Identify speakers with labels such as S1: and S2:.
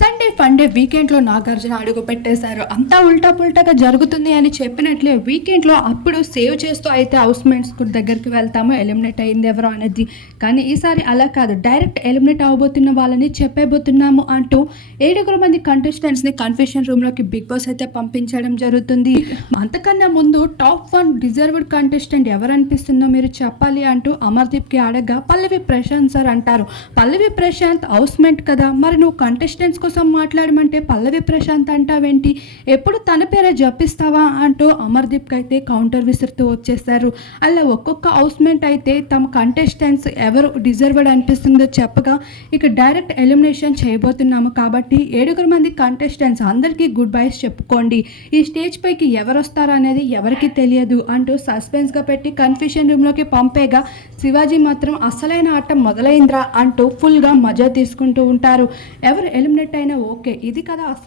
S1: Sunday funday వీకెండ్లో నాగార్జున అడుగు పెట్టేశారు. అంతా ఉల్టా పుల్టాగా జరుగుతుంది అని చెప్పినట్లే వీకెండ్లో అప్పుడు సేవ్ చేస్తూ అయితే హౌస్ మేట్స్ దగ్గరికి వెళ్తాము. ఎలిమినేట్ అయింది ఎవరో అనేది. కానీ ఈసారి అలా కాదు. డైరెక్ట్ ఎలిమినేట్ అవ్వబోతున్న వాళ్ళని చెప్పేబోతున్నాము అంటూ ఏడుగురు మంది కంటెస్టెంట్స్ని కన్ఫెషన్ రూమ్లోకి బిగ్ బాస్ అయితే పంపించడం జరుగుతుంది. అంతకన్నా ముందు టాప్ వన్ డిజర్వ్డ్ కంటెస్టెంట్ ఎవరు అనిపిస్తుందో మీరు చెప్పాలి అంటూ అమర్దీప్కి అడగగా పల్లవి ప్రశాంత్ సార్ అంటారు. పల్లవి ప్రశాంత్ హౌస్మేట్ కదా. మరి నువ్వు కంటెస్టెంట్స్ కోసం మాట్లాడమంటే పల్లవి ప్రశాంత్ అంటావేంటి? ఎప్పుడు తన పేరే జపిస్తావా? అంటూ అమర్దీప్కి అయితే కౌంటర్ విసురుతూ వచ్చేసారు అలా ఒక్కొక్క హౌస్మేట్ అయితే తమ కంటెస్టెంట్స్ ఎవరు డిజర్వ్డ్ అనిపిస్తుందో చెప్పగా ఇక డైరెక్ట్ ఎలిమినేషన్ చేయబోతున్నాము కాబట్టి ఏడుగురు మంది కంటెస్టెంట్స్ అందరికీ గుడ్ బైస్ చెప్పుకోండి. ఈ స్టేజ్ పైకి ఎవరు వస్తారు అనేది ఎవరికి తెలియదు అంటూ సస్పెన్స్గా పెట్టి కన్ఫ్యూషన్ రూమ్లోకి పంపేగా శివాజీ మాత్రం అసలైన ఆట మొదలైందిరా అంటూ ఫుల్గా మజా తీసుకుంటూ ఉంటారు. ఎవరు ఎలిమినేట్ అయినా ఓకే. ఇది కదా అసలు